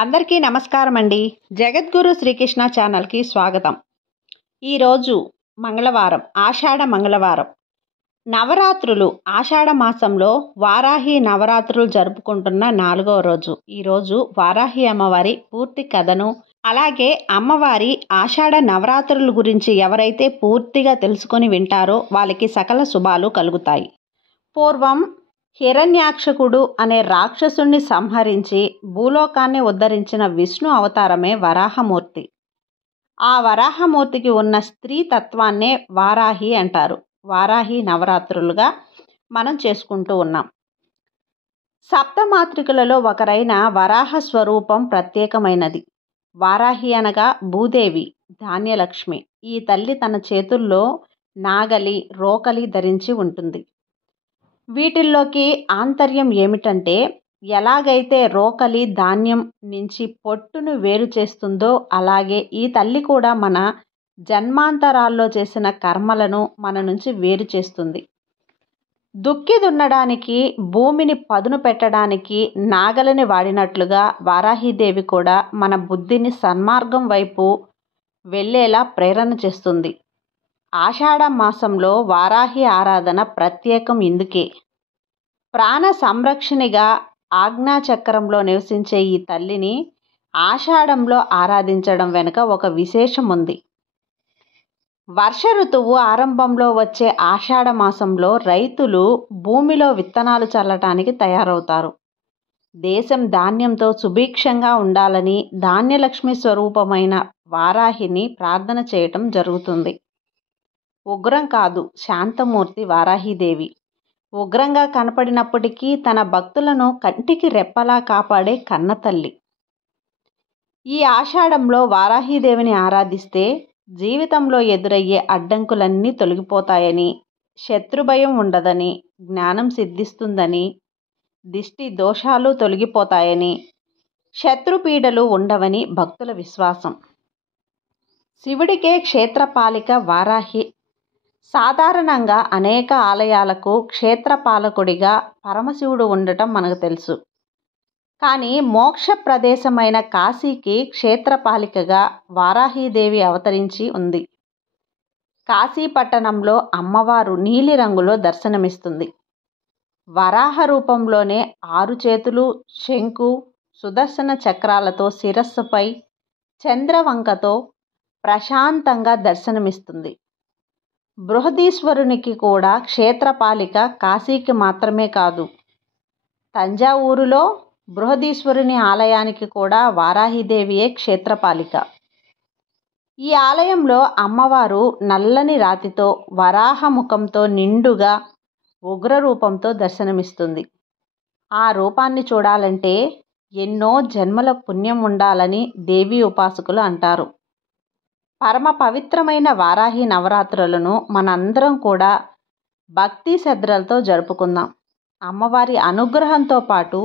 అందరికీ నమస్కారం అండి. జగద్గురు శ్రీకృష్ణ ఛానల్కి స్వాగతం. ఈరోజు మంగళవారం, ఆషాఢ మంగళవారం. నవరాత్రులు ఆషాఢ మాసంలో వారాహి నవరాత్రులు జరుపుకుంటున్న 4వ రోజు. ఈరోజు వారాహి అమ్మవారి పూర్తి కథను, అలాగే అమ్మవారి ఆషాఢ నవరాత్రుల గురించి ఎవరైతే పూర్తిగా తెలుసుకొని వింటారో వాళ్ళకి సకల శుభాలు కలుగుతాయి. పూర్వం హిరణ్యాక్షకుడు అనే రాక్షసుణ్ణి సంహరించి భూలోకాన్ని ఉద్ధరించిన విష్ణు అవతారమే వరాహమూర్తి. ఆ వరాహమూర్తికి ఉన్న స్త్రీ తత్వాన్నే వారాహి అంటారు. వారాహి నవరాత్రులుగా మనం చేసుకుంటూ ఉన్నాం. సప్తమాతృకలలో ఒకరైన వరాహ స్వరూపం ప్రత్యేకమైనది. వారాహి అనగా భూదేవి, ధాన్యలక్ష్మి. ఈ తల్లి తన చేతుల్లో నాగలి, రోకలి ధరించి ఉంటుంది. వీటిల్లోకి ఆంతర్యం ఏమిటంటే, ఎలాగైతే రోకలి ధాన్యం నుంచి పొట్టును వేరు చేస్తుందో అలాగే ఈ తల్లి కూడా మన జన్మాంతరాల్లో చేసిన కర్మలను మన నుంచి వేరు చేస్తుంది. దుక్కి దున్నడానికి, భూమిని పదును పెట్టడానికి నాగలిని వాడినట్లుగా వారాహిదేవి కూడా మన బుద్ధిని సన్మార్గం వైపు వెళ్ళేలా ప్రేరణ చేస్తుంది. ఆషాఢ మాసంలో వారాహి ఆరాధన ప్రత్యేకం ఇందుకే. ప్రాణ సంరక్షణిగా ఆజ్ఞాచక్రంలో నివసించే ఈ తల్లిని ఆషాఢంలో ఆరాధించడం వెనుక ఒక విశేషం ఉంది. వర్ష ఋతువు ఆరంభంలో వచ్చే ఆషాఢ మాసంలో రైతులు భూమిలో విత్తనాలు చల్లటానికి తయారవుతారు. దేశం ధాన్యంతో సుభిక్షంగా ఉండాలని ధాన్యలక్ష్మి స్వరూపమైన వారాహిని ప్రార్థన చేయటం జరుగుతుంది. ఉగ్రం కాదు, శాంతమూర్తి వారాహిదేవి. ఉగ్రంగా కనపడినప్పటికీ తన భక్తులను కంటికి రెప్పలా కాపాడే కన్నతల్లి. ఈ ఆషాఢంలో వారాహిదేవిని ఆరాధిస్తే జీవితంలో ఎదురయ్యే అడ్డంకులన్నీ తొలగిపోతాయని, శత్రుభయం ఉండదని, జ్ఞానం సిద్ధిస్తుందని, దిష్టి దోషాలు తొలగిపోతాయని, శత్రుపీడలు ఉండవని భక్తుల విశ్వాసం. శివుడికే క్షేత్రపాలిక వారాహి. సాధారణంగా అనేక ఆలయాలకు క్షేత్రపాలకుడిగా పరమశివుడు ఉండటం మనకు తెలుసు. కానీ మోక్ష ప్రదేశమైన కాశీకి క్షేత్రపాలికగా వారాహిదేవి అవతరించి ఉంది. కాశీ పట్టణంలో అమ్మవారు నీలి రంగులో దర్శనమిస్తుంది. వరాహ రూపంలోనే 6 చేతులు, శంకు, సుదర్శన చక్రాలతో శిరస్సుపై చంద్రవంకతో ప్రశాంతంగా దర్శనమిస్తుంది. బృహదీశ్వరునికి కూడా క్షేత్రపాలిక కాశీకి మాత్రమే కాదు, తంజావూరులో బృహదీశ్వరుని ఆలయానికి కూడా వారాహిదేవియే క్షేత్రపాలిక. ఈ ఆలయంలో అమ్మవారు నల్లని రాతితో, వరాహ ముఖంతో నిండుగా ఉగ్ర రూపంతో దర్శనమిస్తుంది. ఆ రూపాన్ని చూడాలంటే ఎన్నో జన్మల పుణ్యం ఉండాలని దేవీ ఉపాసకులు అంటారు. పరమ పవిత్రమైన వారాహి నవరాత్రులను మనందరం కూడా భక్తి శ్రద్ధలతో జరుపుకుందాం. అమ్మవారి అనుగ్రహంతో పాటు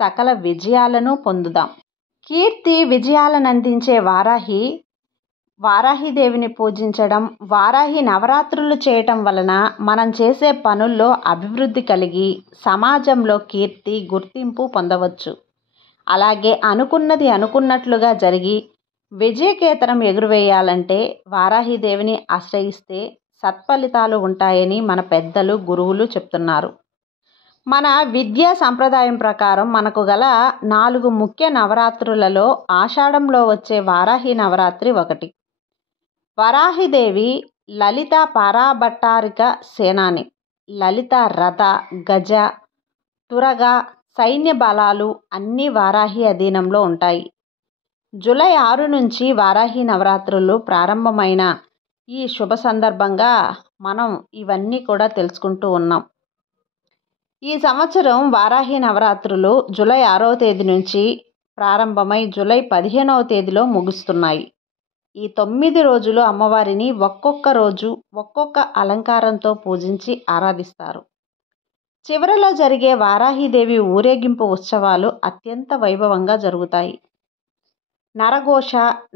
సకల విజయాలను పొందుదాం. కీర్తి విజయాలను అందించే వారాహిదేవిని పూజించడం, వారాహి నవరాత్రులు చేయటం వలన మనం చేసే పనుల్లో అభివృద్ధి కలిగి సమాజంలో కీర్తి, గుర్తింపు పొందవచ్చు. అలాగే అనుకున్నది అనుకున్నట్లుగా జరిగి విజయకేతనం ఎగురవేయాలంటే వారాహిదేవిని ఆశ్రయిస్తే సత్ఫలితాలు ఉంటాయని మన పెద్దలు, గురువులు చెప్తున్నారు. మన విద్యా సంప్రదాయం ప్రకారం మనకు గల 4 ముఖ్య నవరాత్రులలో ఆషాఢంలో వచ్చే వారాహి నవరాత్రి ఒకటి. వరాహిదేవి లలిత పారాభట్టారిక సేనాని. లలిత రథ, గజ, తురగ సైన్య బలాలు అన్నీ వారాహి అధీనంలో ఉంటాయి. జూలై 6 నుంచి వారాహి నవరాత్రులు ప్రారంభమైన ఈ శుభ సందర్భంగా మనం ఇవన్నీ కూడా తెలుసుకుంటూ ఉన్నాం. ఈ సంవత్సరం వారాహి నవరాత్రులు జూలై 6వ తేదీ నుంచి ప్రారంభమై జూలై 15వ తేదీలో ముగుస్తున్నాయి. ఈ 9 రోజులు అమ్మవారిని ఒక్కొక్క రోజు ఒక్కొక్క అలంకారంతో పూజించి ఆరాధిస్తారు. చివరిలో జరిగే వారాహిదేవి ఊరేగింపు ఉత్సవాలు అత్యంత వైభవంగా జరుగుతాయి. నరఘోష,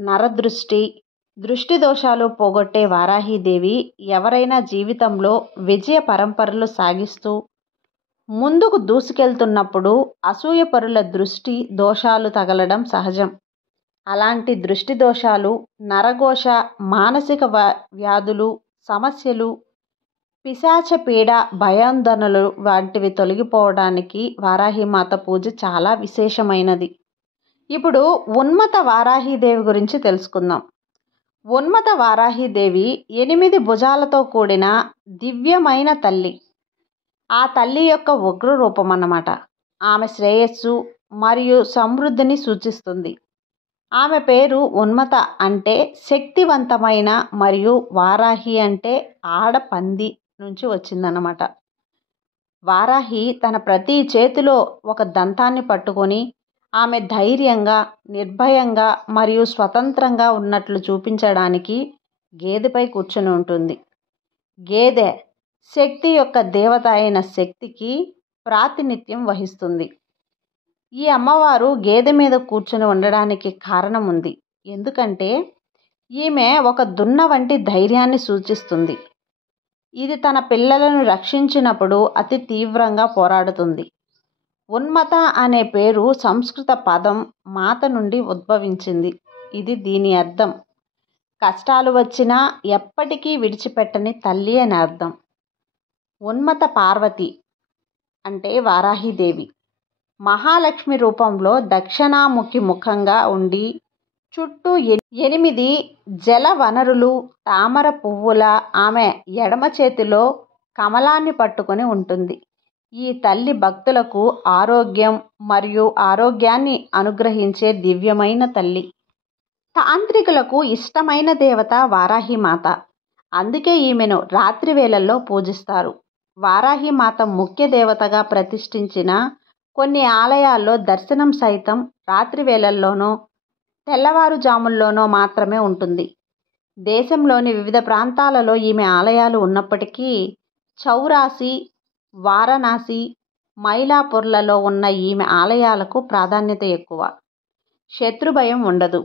నరదృష్టి, దృష్టి దోషాలు పోగొట్టే వారాహిదేవి ఎవరైనా జీవితంలో విజయ పరంపరలు సాగిస్తూ ముందుకు దూసుకెళ్తున్నప్పుడు అసూయపరుల దృష్టి దోషాలు తగలడం సహజం. అలాంటి దృష్టి దోషాలు, నరఘోష, మానసిక వ్యాధులు, సమస్యలు, పిశాచ పీడ, భయాందోళనలు వంటివి తొలగిపోవడానికి వారాహిమాత పూజ చాలా విశేషమైనది. ఇప్పుడు ఉన్మత్త వారాహీదేవి గురించి తెలుసుకుందాం. ఉన్మత్త వారాహీదేవి 8 భుజాలతో కూడిన దివ్యమైన తల్లి. ఆ తల్లి యొక్క ఉగ్ర రూపం అన్నమాట. ఆమె శ్రేయస్సు మరియు సమృద్ధిని సూచిస్తుంది. ఆమె పేరు ఉన్మత్త అంటే శక్తివంతమైన మరియు వారాహి అంటే ఆడపంది నుంచి వచ్చిందన్నమాట. వారాహి తన ప్రతి చేతిలో ఒక దంతాన్ని పట్టుకొని ఆమె ధైర్యంగా, నిర్భయంగా మరియు స్వతంత్రంగా ఉన్నట్లు చూపించడానికి గేదెపై కూర్చొని ఉంటుంది. గేదె శక్తి యొక్క దేవత అయిన శక్తికి ప్రాతినిధ్యం వహిస్తుంది. ఈ అమ్మవారు గేదె మీద కూర్చొని ఉండడానికి కారణం ఉంది. ఎందుకంటే ఈమె ఒక దున్న వంటి ధైర్యాన్ని సూచిస్తుంది. ఇది తన పిల్లలను రక్షించినప్పుడు అతి తీవ్రంగా పోరాడుతుంది. ఉన్మత్త అనే పేరు సంస్కృత పదం మాత నుండి ఉద్భవించింది. ఇది దీని అర్థం కష్టాలు వచ్చినా ఎప్పటికీ విడిచిపెట్టని తల్లి అని అర్థం. ఉన్మత్త పార్వతి అంటే వారాహీదేవి మహాలక్ష్మి రూపంలో దక్షిణాముఖి ముఖంగా ఉండి చుట్టూ 8 జల వనరులు, తామర పువ్వుల ఆమె ఎడమ చేతిలో కమలాన్ని పట్టుకొని ఉంటుంది. ఈ తల్లి భక్తులకు ఆరోగ్యం మరియు ఆరోగ్యాన్ని అనుగ్రహించే దివ్యమైన తల్లి. తాంత్రికులకు ఇష్టమైన దేవత వారాహిమాత. అందుకే ఈమెను రాత్రి వేళల్లో పూజిస్తారు. వారాహిమాత ముఖ్య దేవతగా ప్రతిష్ఠించిన కొన్ని ఆలయాల్లో దర్శనం సైతం రాత్రి వేళల్లోనో తెల్లవారుజాముల్లోనో మాత్రమే ఉంటుంది. దేశంలోని వివిధ ప్రాంతాలలో ఈమె ఆలయాలు ఉన్నప్పటికీ చౌరాసి, వారణాసి, మైలాపూర్లలో ఉన్న ఈమె ఆలయాలకు ప్రాధాన్యత ఎక్కువ. శత్రుభయం ఉండదు.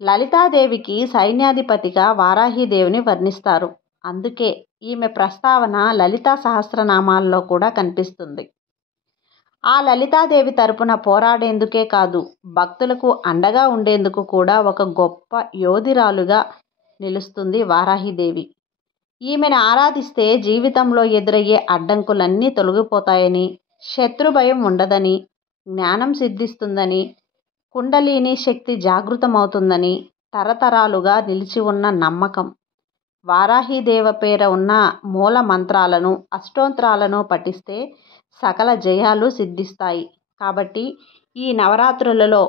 లలితాదేవికి సైన్యాధిపతిగా వారాహీదేవిని వర్ణిస్తారు. అందుకే ఈమె ప్రస్తావన లలితా సహస్రనామాల్లో కూడా కనిపిస్తుంది. ఆ లలితాదేవి తరపున పోరాడేందుకే కాదు, భక్తులకు అండగా ఉండేందుకు కూడా ఒక గొప్ప యోధురాలుగా నిలుస్తుంది వారాహీదేవి. ఈమెను ఆరాధిస్తే జీవితంలో ఎదురయ్యే అడ్డంకులన్నీ తొలగిపోతాయని, శత్రుభయం ఉండదని, జ్ఞానం సిద్ధిస్తుందని, కుండలిని శక్తి జాగృతమవుతుందని తరతరాలుగా నిలిచి ఉన్న నమ్మకం. వారాహీదేవి పేర ఉన్న మూల మంత్రాలను, అష్టోత్తరాలను పఠిస్తే సకల జయాలు సిద్ధిస్తాయి. కాబట్టి ఈ నవరాత్రులలో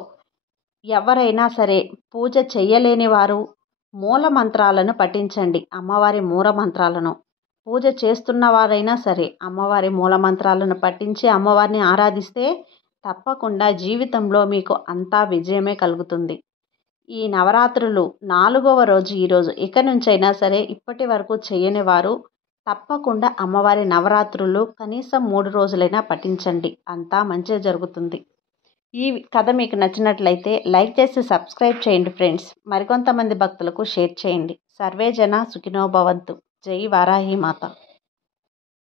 ఎవరైనా సరే పూజ చెయ్యలేని వారు మూల మంత్రాలను పఠించండి. అమ్మవారి మూల మంత్రాలను పూజ చేస్తున్న వారైనా సరే అమ్మవారి మూల మంత్రాలను పఠించి అమ్మవారిని ఆరాధిస్తే తప్పకుండా జీవితంలో మీకు అంతా విజయమే కలుగుతుంది. ఈ నవరాత్రులు 4వ రోజు ఈరోజు. ఇక నుంచైనా సరే ఇప్పటి వరకు చేయని వారు తప్పకుండా అమ్మవారి నవరాత్రులు కనీసం 3 రోజులైనా పఠించండి. అంతా మంచి జరుగుతుంది. ఈ కథ మీకు నచ్చినట్లయితే లైక్ చేసి సబ్స్క్రైబ్ చేయండి ఫ్రెండ్స్. మరికొంతమంది భక్తులకు షేర్ చేయండి. సర్వే జన సుఖినో భవంతు. జై వారాహి మాత.